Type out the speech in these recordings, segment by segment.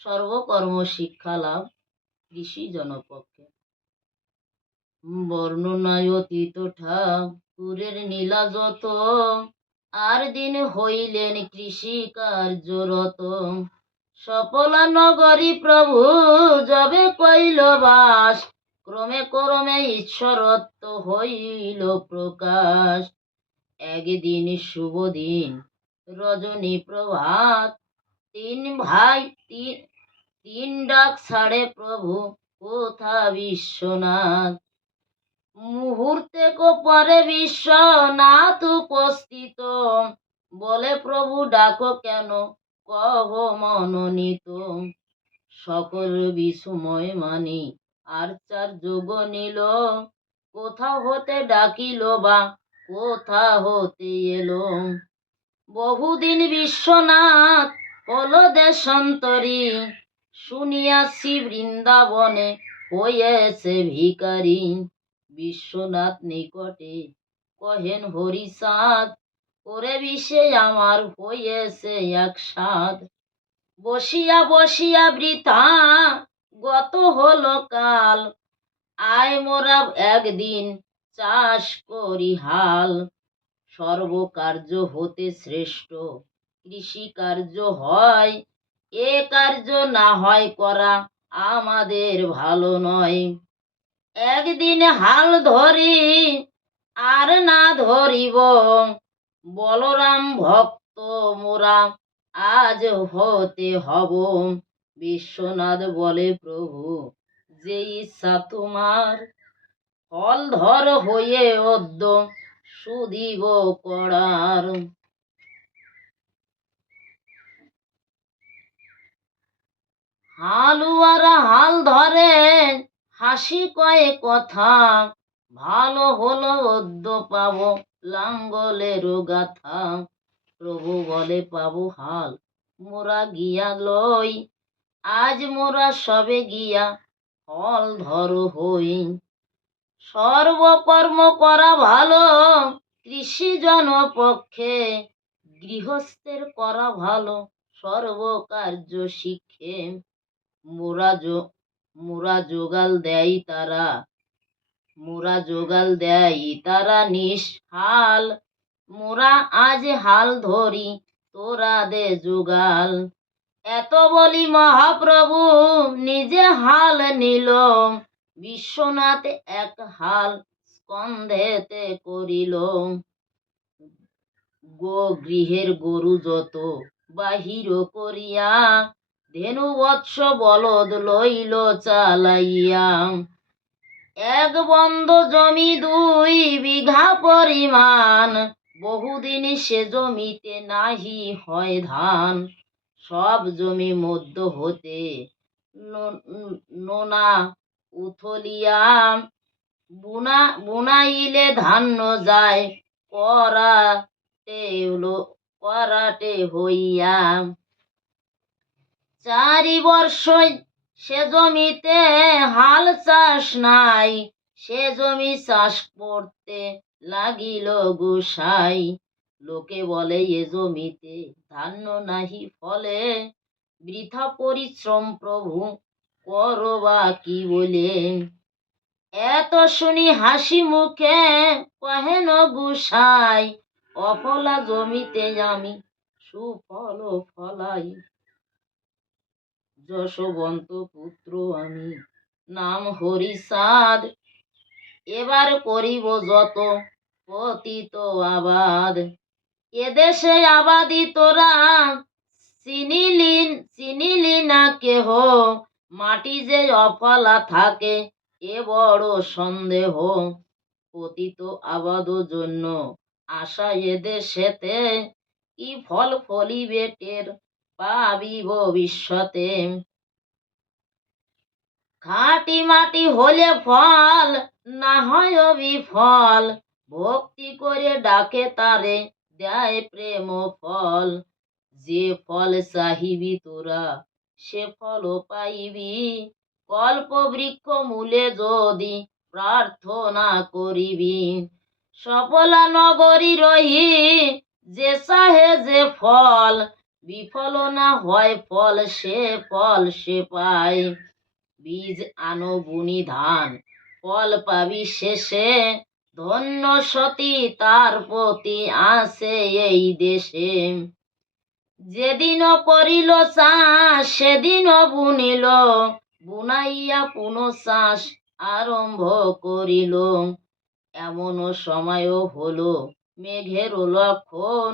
সর্বকর্ম শিক্ষা লাভ কৃষি জনপক্ষে। বর্ণনায় অতীত ঠাকুরের নীলা যত, আর দিন হইলেন কৃষি কার্যরত। সফলা নগরী প্রভু যবে কইল বাস, ক্রমে ক্রমে ঈশ্বরত্ব হইল প্রকাশ। একদিন শুভ দিন রজনী প্রভাত, তিন ভাই তিন ডাক ছাড়ে প্রভু কোথা বিশ্বনাথ। মুহূর্তে পরে বিশ্বনাথ উপস্থিত, বলে প্রভু ডাকো কেন কহ মনোনীত। সকল বিস্ময় মানি আর্চার যোগ নিল, কোথা হতে ডাকিল বা কোথা হতে এলো। বহুদিন বিশ্বনাথ হল দেশান্তরী, শুনিয়াছি বৃন্দাবনে হয়েছে ভিখারি। বিশ্বনাথ নিকটে কহেন হরিচাঁদ, ওরে বিষে আমার হয়েছে এক সাধ। বসিয়া বসিয়া বৃথা গত হলো কাল, আয় মোরা একদিন চাষ করি হাল। সর্বকার্য হতে শ্রেষ্ঠ কৃষি কার্য হয়, এ কার্য না হয় করা আমাদের ভালো নয়। একদিন হাল ধরি আর না ধরিব, বলরাম ভক্ত মোরা আজ হতে হব। বিশ্বনাথ বলে প্রভু যে ইচ্ছা তোমার, ফল ধর হয়ে অদ্য সুদিব করার। হালুয়ারা হাল ধরে হাসি কয়ে কথা, ভালো হলো অদ্য পাবো লাঙ্গলের গাথা। প্রভু বলে পাবো হাল মোরা গিয়া লই, আজ মোরা সবে গিয়া ফল ধর হই। সর্বকর্ম করা ভালো কৃষি জনপক্ষে, গৃহস্থের করা ভালো সর্বকার্য শিক্ষে। মোরা জোগাল দেয় তারা, মোরা জোগাল দেয় তারা নিষ্হাল। মোরা আজ হাল ধরি তোরা দে জোগাল। এত বলি মহাপ্রভু নিজে হাল নিল, বিশ্বনাথ এক হাল স্কন্ধেতে করিল। গৃহের গরু যত বাহির করিয়া, ধেনু বৎস বলদ লইল চালাইয়া। এক বন্ধ জমি 2 বিঘা পরিমাণ, বহুদিন সে জমিতে নাহি হয় ধান। সব জমি মধ্য হতে নোনা উথলিয়া, বুনাইলে ধান্য যায় করাটে হইয়া। 4 বর্ষ সে জমিতে হাল চাষ নাই, সে জমি চাষ করতে লাগিল গোসাই। লোকে বলে এ জমিতে ধান্য নাহি ফলে, বৃথা পরিশ্রম প্রভু করবা কি বলে। এত শুনি হাসি মুখে কহেন গোসাই, অফলা জমিতে আমি সুফল ফলাই। যশবন্ত পুত্র আমি নাম হরিচাঁদ, এবার করিব যত পতিত আবাদ। এদেশে আবাদি তোরা চিনিলি না কেহ, মাটি যে অফলা থাকে এ বড় সন্দেহ। পতিত আবাদ জন্য আশা এদেশেতে, কি ফল ফলিবে টের পাবি ভবিষ্যতে। খাঁটি মাটি হলে ফল না হয় বিফল, ভক্তি করে ডাকে তারে দেয় প্রেম ফল। যে ফল চাহিবি তোরা সে ফল পাইবি, কল্প বৃক্ষ মূলে যদি প্রার্থনা করিবি। সফলা নগরী রহি যে চাহে যে ফল, বিফল না হয় ফল সে পায়। বীজ আনো বুনি ধান, ফল পাবি শেষে। ধন্য সতী তার প্রতি আসে এই দেশে। যেদিন করিল চাষ সেদিন বুনিল, বুনাইয়া পুনঃ চাষ আরম্ভ করিল। এমন সময়ও হলো মেঘের লক্ষণ,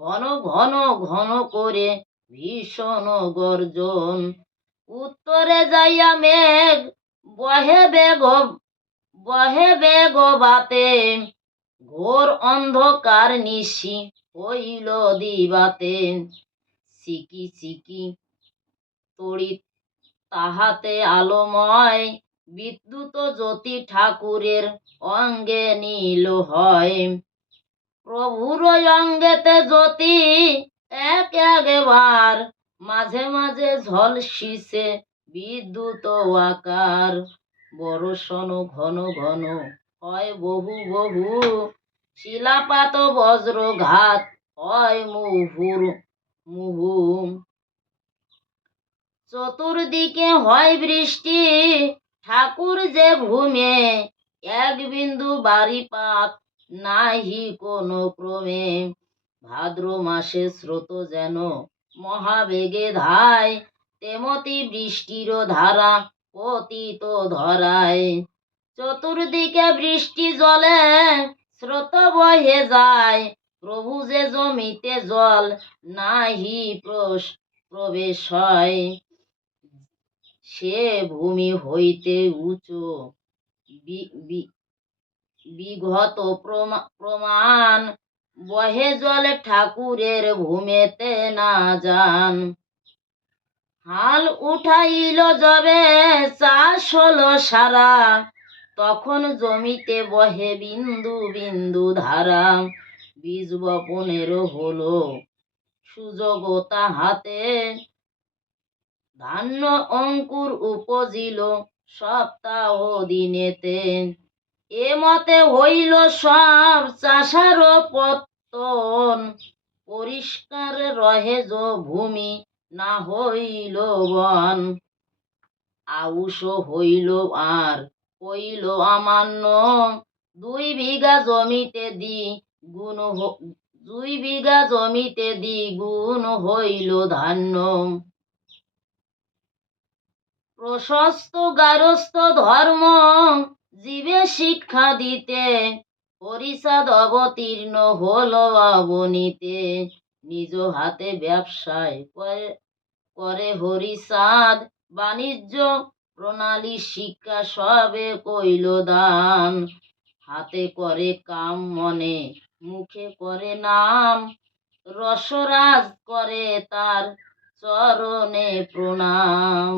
ঘন ঘন ঘন করে ভীষণ গর্জন। উত্তরে যাইয়া মেঘ বহে বেগ বাতে, ঘোর অন্ধকার নিশি হইল দিবাতে। সিকি সিকি তড়িৎ তাহাতে আলোময়, বিদ্যুৎ জ্যোতি ঠাকুরের অঙ্গে নীল হয়। প্রভুর অঙ্গেতে জ্যোতি একবার, মাঝে মাঝে ঝলসিছে বিদ্যুৎ আকার। বর্ষণ ঘন ঘন হয় বহু বহু, শিলাপাত বজ্রঘাত হয় মুহু। চতুর্দিকে হয় বৃষ্টি, ঠাকুর যে ভূমে, এক বিন্দু বারিপাত নাহি কোনো ক্রমে। ভাদ্র মাসে স্রোত যেন মহাবেগে ধায়, তেমতি বৃষ্টির ধারা পতিত ধরায়। চতুর্দিকে বৃষ্টি জলে স্রোত বহে যায়, প্রভু যে জমিতে জল নাহি প্রবেশ হয়। সে ভূমি হইতে উঁচু বিগত প্রমাণ, বহে জল ঠাকুরের ভূমেতে না যান। হাল উঠাইল যবে চাষ হলো সারা, তখন জমিতে বহে বিন্দু বিন্দু ধারা। বীজ বপনের হলো সুযোগ তাহাতে, ধান্য অঙ্কুর উপজিল সপ্তাহ দিনেতে। এ মতে হইল সব চাষার পত্তন, পরিষ্কার রহে ভূমি না হইল বন। আউশ হইল আর হইল আমান্য, 2 বিঘা জমিতে দ্বিগুণ হইল ধান্য। প্রশস্ত গারস্থ ধর্ম জীবে শিক্ষা দিতে, হরিচাঁদ অবতীর্ণ হলো অবনীতে। নিজ হাতে ব্যবসায় করে হরিচাঁদ, বাণিজ্য প্রণালী শিক্ষা সবে কইল দান। হাতে করে কাম মনে মুখে করে নাম, রসরাজ করে তার চরণে প্রণাম।